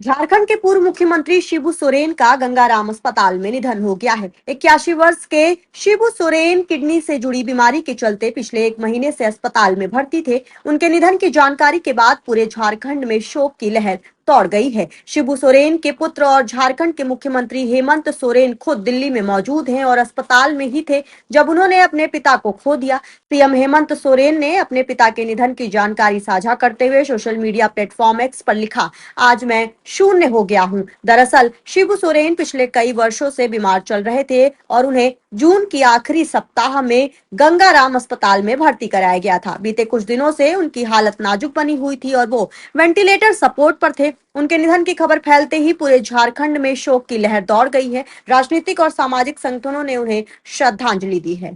झारखंड के पूर्व मुख्यमंत्री शिबू सोरेन का गंगाराम अस्पताल में निधन हो गया है। 81 वर्ष के शिबू सोरेन किडनी से जुड़ी बीमारी के चलते पिछले 1 महीने से अस्पताल में भर्ती थे। उनके निधन की जानकारी के बाद पूरे झारखंड में शोक की लहर दौड़ गई है। शिबू सोरेन के पुत्र और झारखंड के मुख्यमंत्री हेमंत सोरेन खुद दिल्ली में मौजूद हैं और अस्पताल में ही थे जब उन्होंने अपने पिता को खो दिया। सीएम हेमंत सोरेन ने अपने पिता के निधन की जानकारी साझा करते हुए सोशल मीडिया प्लेटफॉर्म एक्स पर लिखा, आज मैं शून्य हो गया हूं। दरअसल शिबू सोरेन पिछले कई वर्षों से बीमार चल रहे थे और उन्हें जून की आखिरी सप्ताह में गंगाराम अस्पताल में भर्ती कराया गया था। बीते कुछ दिनों से उनकी हालत नाजुक बनी हुई थी और वो वेंटिलेटर सपोर्ट पर थे। उनके निधन की खबर फैलते ही पूरे झारखंड में शोक की लहर दौड़ गई है। राजनीतिक और सामाजिक संगठनों ने उन्हें श्रद्धांजलि दी है।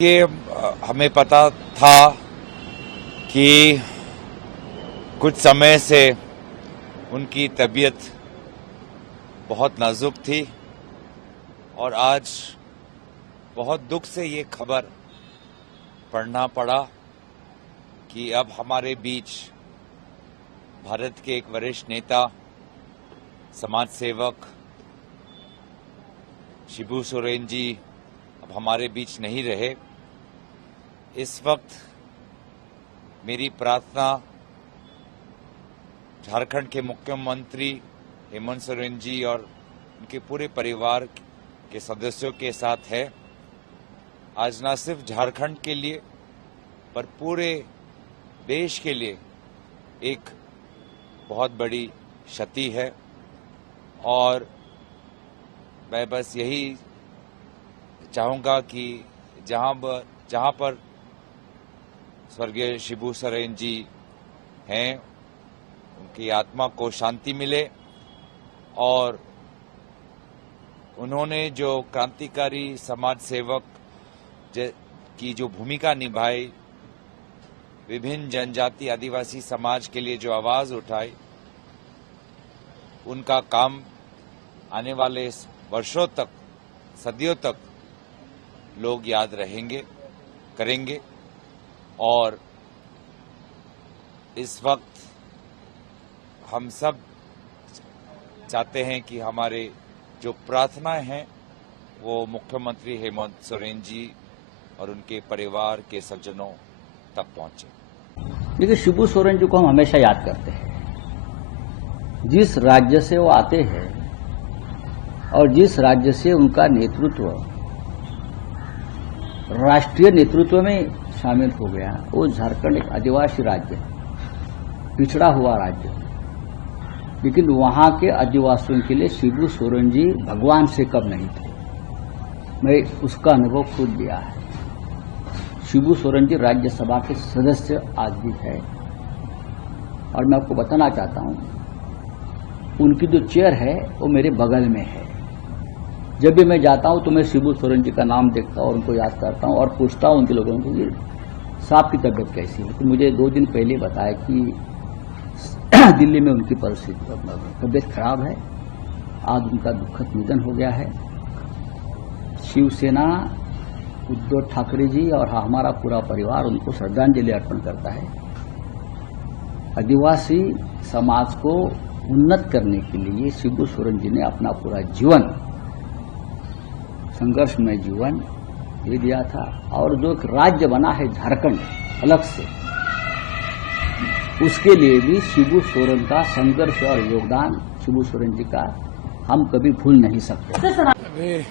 ये हमें पता था कि कुछ समय से उनकी तबीयत बहुत नाजुक थी और आज बहुत दुख से ये खबर पढ़ना पड़ा कि अब हमारे बीच भारत के एक वरिष्ठ नेता, समाज सेवक शिबू सोरेन जी अब हमारे बीच नहीं रहे। इस वक्त मेरी प्रार्थना झारखंड के मुख्यमंत्री हेमंत सोरेन जी और उनके पूरे परिवार के सदस्यों के साथ है। आज न सिर्फ झारखंड के लिए पर पूरे देश के लिए एक बहुत बड़ी क्षति है और मैं बस यही चाहूँगा कि जहाँ पर स्वर्गीय शिबू सोरेन जी हैं, उनकी आत्मा को शांति मिले और उन्होंने जो क्रांतिकारी समाज सेवक की जो भूमिका निभाई, विभिन्न जनजाति आदिवासी समाज के लिए जो आवाज उठाई, उनका काम आने वाले वर्षों तक, सदियों तक लोग याद करेंगे और इस वक्त हम सब चाहते हैं कि हमारे जो प्रार्थनाएं हैं वो मुख्यमंत्री हेमंत सोरेन जी और उनके परिवार के सज्जनों तक पहुंचे। देखिए, शिबू सोरेन जी को हम हमेशा याद करते हैं। जिस राज्य से वो आते हैं और जिस राज्य से उनका नेतृत्व राष्ट्रीय नेतृत्व में शामिल हो गया, वो झारखंड एक आदिवासी राज्य, पिछड़ा हुआ राज्य, लेकिन वहां के आदिवासियों के लिए शिबू सोरेन जी भगवान से कम नहीं थे। मैं उसका अनुभव खुद लिया है। शिबू सोरेन जी राज्यसभा के सदस्य आज भी है और मैं आपको बताना चाहता हूं, उनकी जो चेयर है वो मेरे बगल में है। जब भी मैं जाता हूं तो मैं शिबू सोरेन जी का नाम देखता हूं और उनको याद करता हूं और पूछता हूं उनके लोगों को कि साहब की तबीयत कैसी है। तो मुझे 2 दिन पहले बताया कि दिल्ली में उनकी परिस्थिति तबीयत खराब है। आज उनका दुखद निधन हो गया है। शिवसेना, उद्धव ठाकरे जी और हमारा पूरा परिवार उनको श्रद्धांजलि अर्पण करता है। आदिवासी समाज को उन्नत करने के लिए शिबू सोरेन जी ने अपना पूरा जीवन, संघर्षमय जीवन दे दिया था और जो एक राज्य बना है झारखंड अलग से, उसके लिए भी शिबू सोरेन का संघर्ष और योगदान, शिबू सोरेन जी का हम कभी भूल नहीं सकते। वे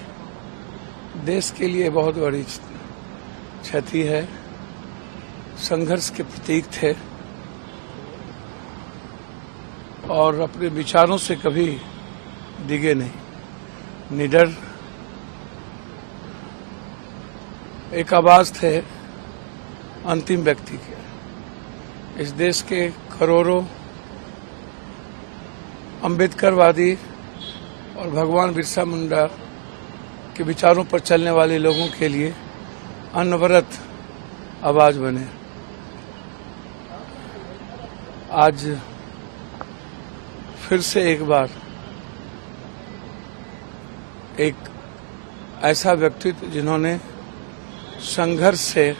देश के लिए बहुत बड़ी क्षति है। संघर्ष के प्रतीक थे और अपने विचारों से कभी डिगे नहीं। निडर एक आवाज थे अंतिम व्यक्ति के। इस देश के करोड़ों अम्बेडकरवादी और भगवान बिरसा मुंडा के विचारों पर चलने वाले लोगों के लिए अनवरत आवाज बने। आज फिर से एक बार एक ऐसा व्यक्तित्व जिन्होंने संघर्ष से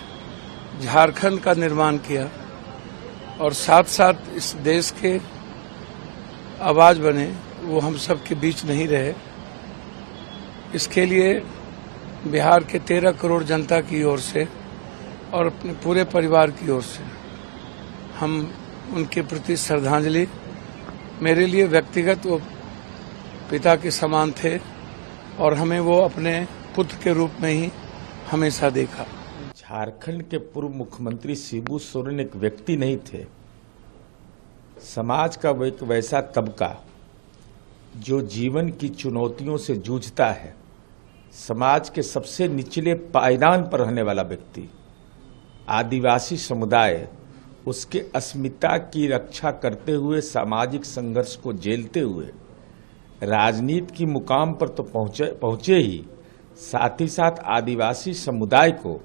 झारखंड का निर्माण किया और साथ साथ इस देश के आवाज बने, वो हम सब के बीच नहीं रहे। इसके लिए बिहार के 13 करोड़ जनता की ओर से और अपने पूरे परिवार की ओर से हम उनके प्रति श्रद्धांजलि, मेरे लिए व्यक्तिगत वो पिता के समान थे और हमें वो अपने पुत्र के रूप में ही हमेशा देखा। झारखंड के पूर्व मुख्यमंत्री शिबू सोरेन एक व्यक्ति नहीं थे, समाज का वो एक वैसा तबका जो जीवन की चुनौतियों से जूझता है, समाज के सबसे निचले पायदान पर रहने वाला व्यक्ति, आदिवासी समुदाय उसके अस्मिता की रक्षा करते हुए, सामाजिक संघर्ष को झेलते हुए राजनीति की मुकाम पर तो पहुंचे ही, साथ ही साथ आदिवासी समुदाय को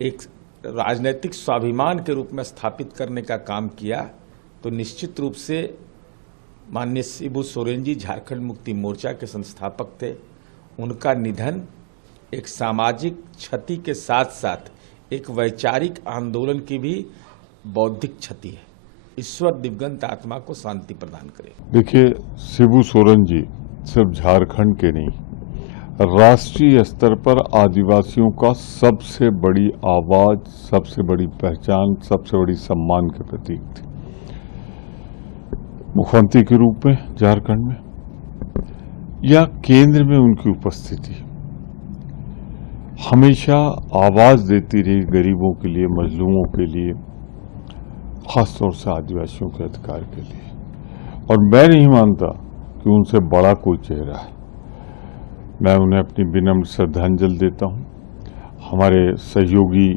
एक राजनीतिक स्वाभिमान के रूप में स्थापित करने का काम किया। तो निश्चित रूप से माननीय शिबू सोरेन जी झारखंड मुक्ति मोर्चा के संस्थापक थे। उनका निधन एक सामाजिक क्षति के साथ साथ एक वैचारिक आंदोलन की भी बौद्धिक क्षति है। ईश्वर दिवंगत आत्मा को शांति प्रदान करे। देखिए, शिबू सोरेन जी सिर्फ झारखंड के नहीं, राष्ट्रीय स्तर पर आदिवासियों का सबसे बड़ी आवाज, सबसे बड़ी पहचान, सबसे बड़ी सम्मान के प्रतीक थे। मुख्यमंत्री के रूप में झारखंड में या केंद्र में उनकी उपस्थिति हमेशा आवाज देती रही गरीबों के लिए, मजलूमों के लिए, खासतौर से आदिवासियों के अधिकार के लिए। और मैं नहीं मानता कि उनसे बड़ा कोई चेहरा है। मैं उन्हें अपनी विनम्र श्रद्धांजलि देता हूं। हमारे सहयोगी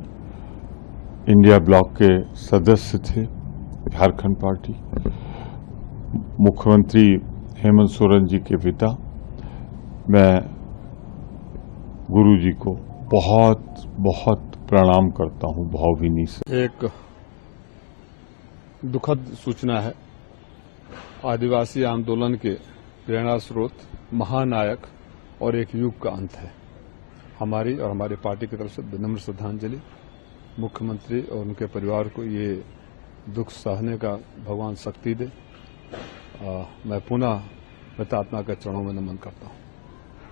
इंडिया ब्लॉक के सदस्य थे झारखंड पार्टी, मुख्यमंत्री हेमंत सोरेन जी के पिता। मैं गुरु जी को बहुत बहुत प्रणाम करता हूं भावभीनी से। एक दुखद सूचना है। आदिवासी आंदोलन के प्रेरणा स्रोत, महानायक और एक युग का अंत है। हमारी और हमारी पार्टी की तरफ से विनम्र श्रद्धांजलि। मुख्यमंत्री और उनके परिवार को ये दुख सहने का भगवान शक्ति दे। मैं पुनः मृतात्मा के चरणों में नमन करता हूं।